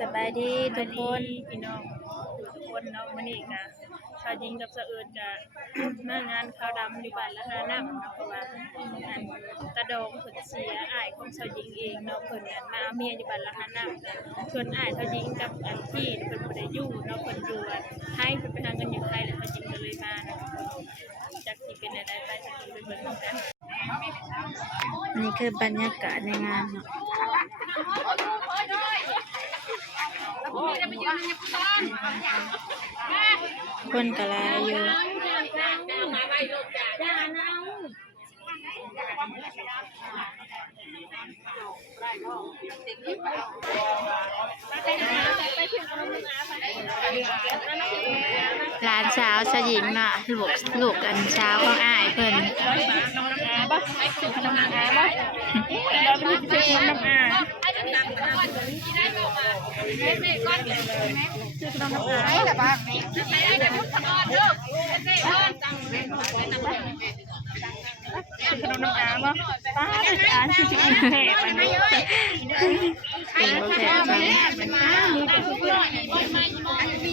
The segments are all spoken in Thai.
สบายดีทุกคน พี่น้องทุกคนเนาะมื้อนี้ก็ชาวยิงกับสะเอิญก็มางานข้าวดำอยู่บ้านละหาน้ำเนาะเพราะว่าอันตาดองเพิ่นเสียอ้ายของชาวยิงเองเนาะเพิ่นน่ะมาเอาเมียอยู่บ้านละหาน้ำกันส่วนอ้ายชาวยิงกับอันพี่เพิ่นบ่ได้อยู่เนาะเพิ่นอยู่อันไทยเพิ่นไปหาเงินอยู่ไทยแล้วชาวยิงก็เลยมาเนาะจักสิเป็นจังไดไปจักสิไปเบิ่งนำกัน นี่คือบรรยากาศในงานเนาะคนกะลาอยู่หลานสาวชะหญิงเนาะลูกกันสาวของอ้ายเพิ่น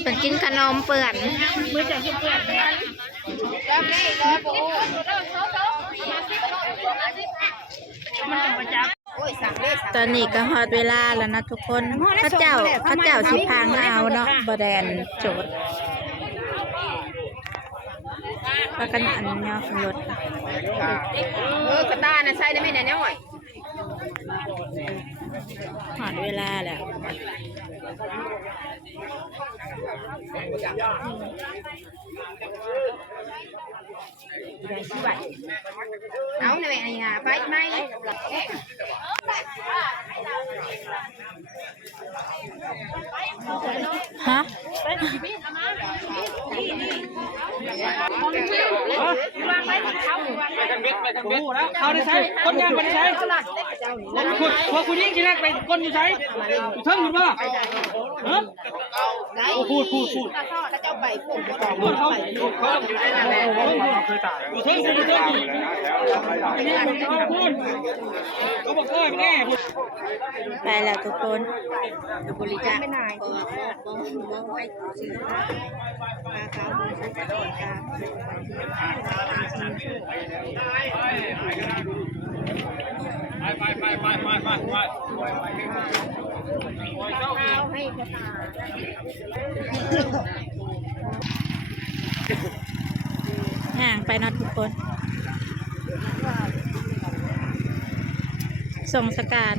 เป็นกินขนมเปื่อนตอนนี้ก็ฮอดเวลาแล้วนะทุกคนข้าเจ้าสิพังเอาเนาะบ่แดนโจดแล้วกันอันเนาะรถกระตาน่ะใส่ได้ไหมเนี่ยน้อยฮอดเวลาแล้วเอาหน่อยไอ้ห่าไปไหมฮะเขาได้ใช้คนงานไม่ได้ใช้พอคุณยิ่งที่แรกไปคนอยู่ใช้อยู่เทิงหรือเปล่าพูดถ้าเจ้าไปพูดเขาอยู่ได้นานแล้วอยู่เทิงเขาบอกว่าแน่ไปแล้วทุกคนบริจาคไม่นานก็ไว้ซื้อปลาขาวมือซื้อปลาขาวให้กระตาห่างไปนะทุกคนส่งสการ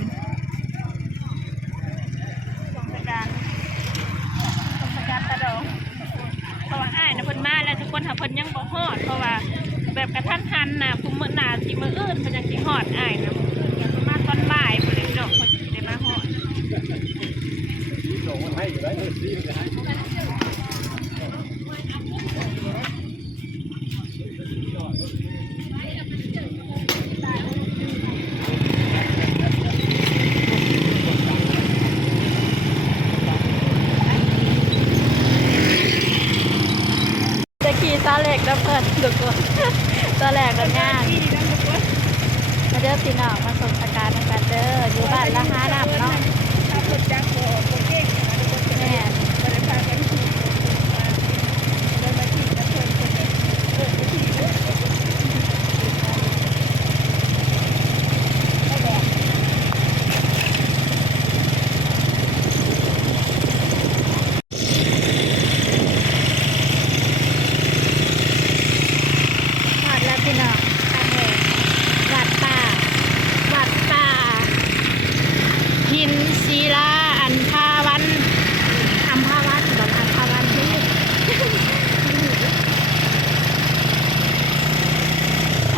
ตาดองเพราะว่าอ้ายนะเพิ่นมาแล้วทุกคนถ้าเพิ่นยังบ่ฮอดเพราะว่าแบบกระทันหันน่ะคุมมื้อหน้าสิมื้ออื่นเพิ่นยังสิฮอดอ้ายนะประมาณตอนบ่ายพุ่นเลยดอกเพิ่นสิได้มาฮอดตาแหลกดับเบิลทุกคนตาแหลกดับงานมาเด้อพี่น้องมาส่งสการในกันเด้ออยู่บ้านละห้าน้ำเนาะแม่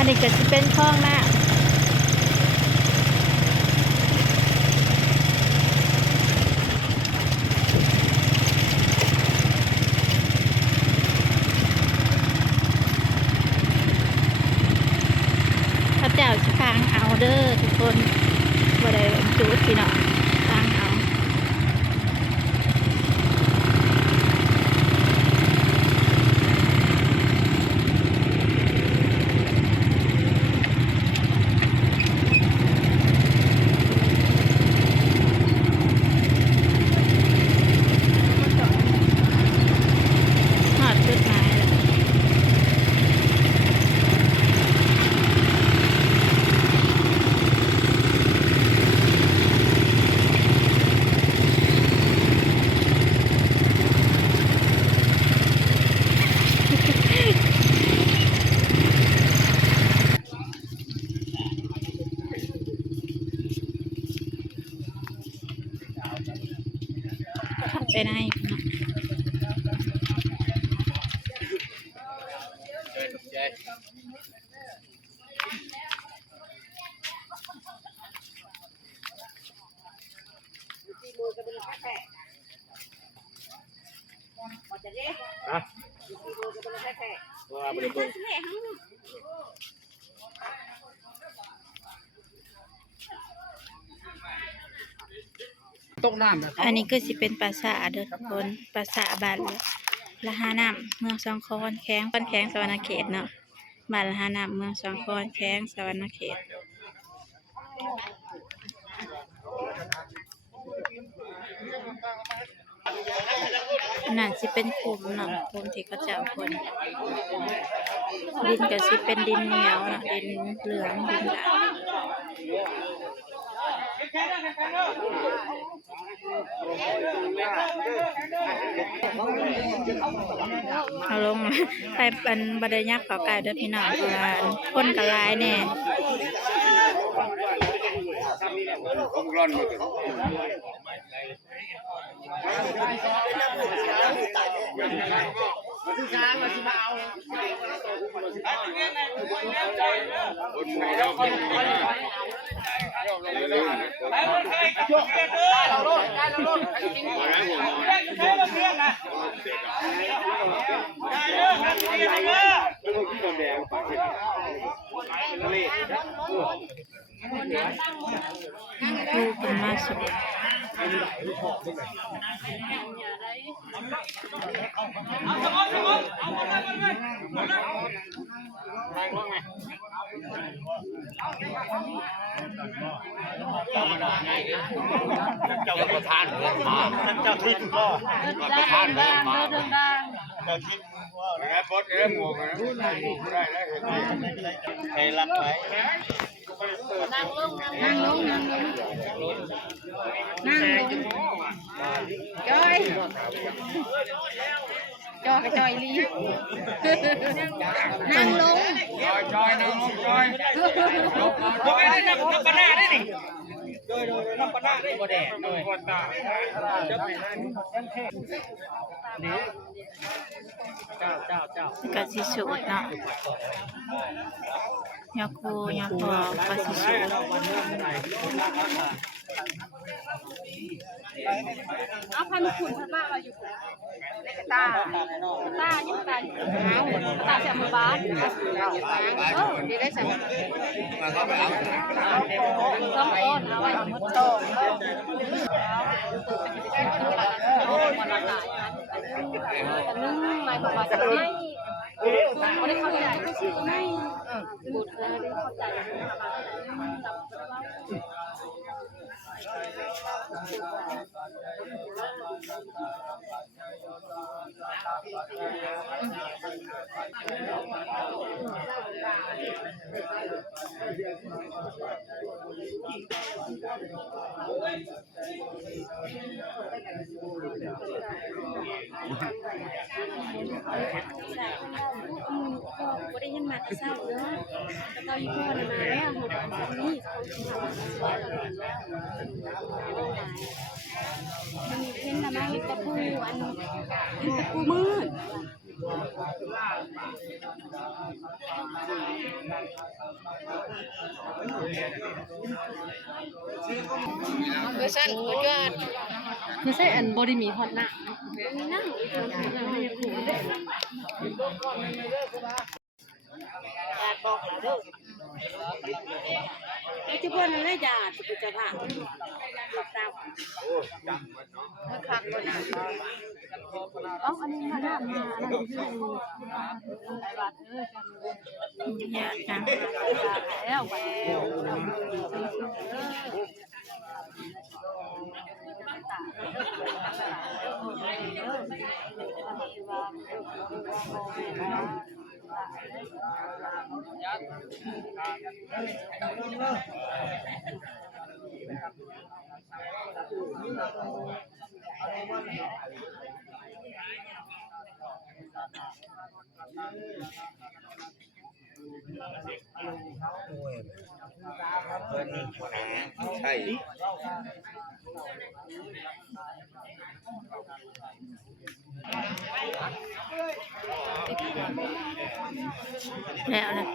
นี่ก็จะเป็นคลองน้ำข้าเจ้าสิฟังเอาเด้อทุกคนบ่ได้จูดพี่น้องฟังเอา ไปไหนเนาะตกน้ำนะ อันนี้ก็สิเป็นปราสาทเด้อทุกคนปราสาทบ้านละหาน้ำเมืองสองคอนแข้งบ้านแข้งสวรรณเขตเนาะบ้านละหาน้ำเมืองสองคอนแข้งสวรรณเขตนั่นสิเป็นภูมิเนาะภูมิที่เขาเจ้าคนดินก็สิเป็นดินเหนียวเนาะดินเหลืองดินดำเอาลงไปเป็นบันไดยักษ์เขาไก่เด้อพี่น้องเพราะว่าคนกระลายแน่ดูเป็นมาสุดเจ้าประธานเงินมาเจ้าทิศก็ประธานเงินมาเจ้าทิศว่าแล้วบดเอ็มหมวกนะหมวกได้แล้วเห็นไหมใครรักไหมนั่งลงจอยจอยลีนั่งลงจอยนั่งลงจอยบ่ไปได้น้ำปลาได้นี่โดยน้ำปลาได้บ่แดดเลยคนตานี่เจ้าก็สิสูดเนาะยาคูยาพอก็สิสูดเอาพันขุนพันบ้าเราอยู่ตายิ่งตาตาเสียมือบาสดีได้สั่งมาเข้าไปเอาต้องต้นเอาไว้หมดโตมันละลายนึ่งไม่ประมาณจะไม่ไม่ได้เข้าใจไม่บุตรเลยได้เข้าใจก็ได้ยินมาแต่เศร้าเนาะแต่เราอยู่พ่อมาแล้วหมดนี้มันมีเช่นละมั้งตะปูอันตะปูมืดเวอร์ชันก็ยอดไม่ใช่อันบริมีฮอตหน้ามีนั่งไอ้เจ้าพ่อนั่นแหละยาจะเป็นเจ้าผ่าคักคนนั้นอ๋ออันนี้มาหน้ามาอันนี้คือไอ้บัตรยากนะแล้วใช่ แล้วนะ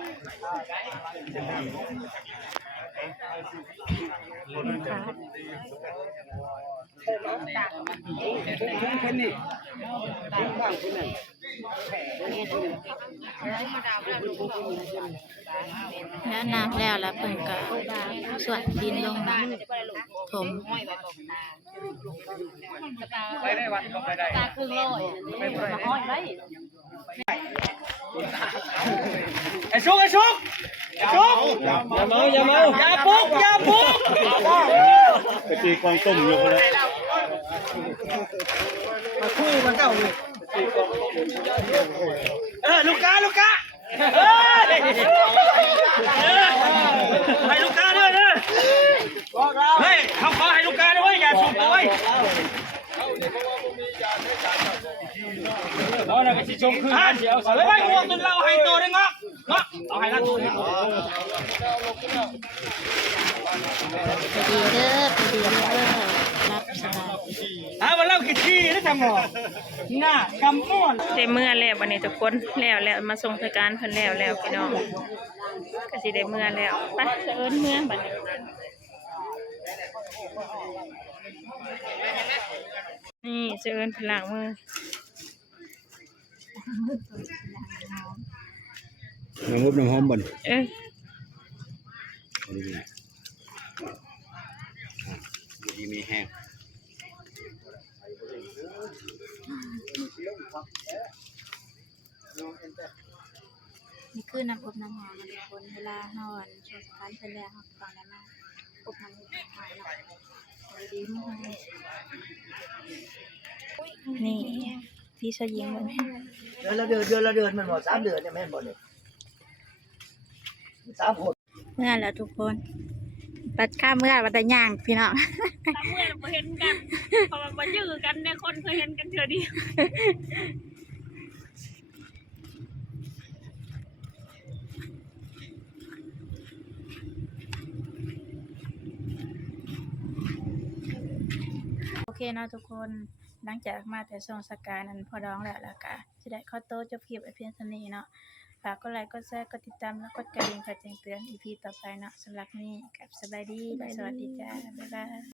แล้วน้ำแล้วแล้วเพิ่นก็ส่วนดินลงถม ไปได้วันก็ไปได้ ตาครึ่งร้อยมาห้อยไว้ ไอ้ชุกชุกอย่าเมาอย่าปุ๊กไปตีกองต้มอยู่คนละ มาคู่กันเก่าเลยลูกกาให้ลูกกาด้วยนะเฮ้ยเขาขอให้ลูกกาด้วยอย่าชุบด้วยเอาอะไรกันสิชมคืนเดี๋ยวเอาไว้งวงจนเราให้ตัวได้งอกเอาให้ละตัวนี้ ไปดีเด้อรับสบาย มาเล่ากี่ทีแล้วทำหมอหน้ากำม้วน ได้เมื่อแล้ววันนี้ทุกคนแล้วมาส่งสการเพิ่นแล้วพี่น้องก็สิได้เมื่อแล้วไปสะเอิญเมื่อบัดนี้นี่สะเอิญเพิ่นล้างมือ น้ำมุบน้ำหอมบ่น ดีมีแห้ง นี่คือน้ำอบน้ำหอมทุกคนเวลาเฮาช่วงสการเพิ่นแล้วเฮาฟังได้มาอบน้ำหอมเนาะดีมากนี่พี่ชะยิงมัน เดือนละเดือนมันหมด3 เดือนเนี่ยแม่นบ่เนี่ย3 คน เมื่อแล้วทุกคนปัดข้ามเมื่อปัดแต่ย่างพี่น้อง ถ้าเมื่อบ่เห็นกันเพราะว่าบ่ยื้อกันในคนเคยเห็นกันเทื่อเดียว โอเคเนาะทุกคนหลังจากมาแต่ส่งสการนั้นพอร้องแล้วก็จะได้ขอโตวจบคลิปไว้เพียงเท่านี้เนาะฝากกดไลค์กดแชร์กดติดตามและกดกระดิ่งเพื่อแจ้งเตือน EP ต่อไปเนาะสำหรับนี้กับสบายดีและสวัสดีจ้าบ๊ายบาย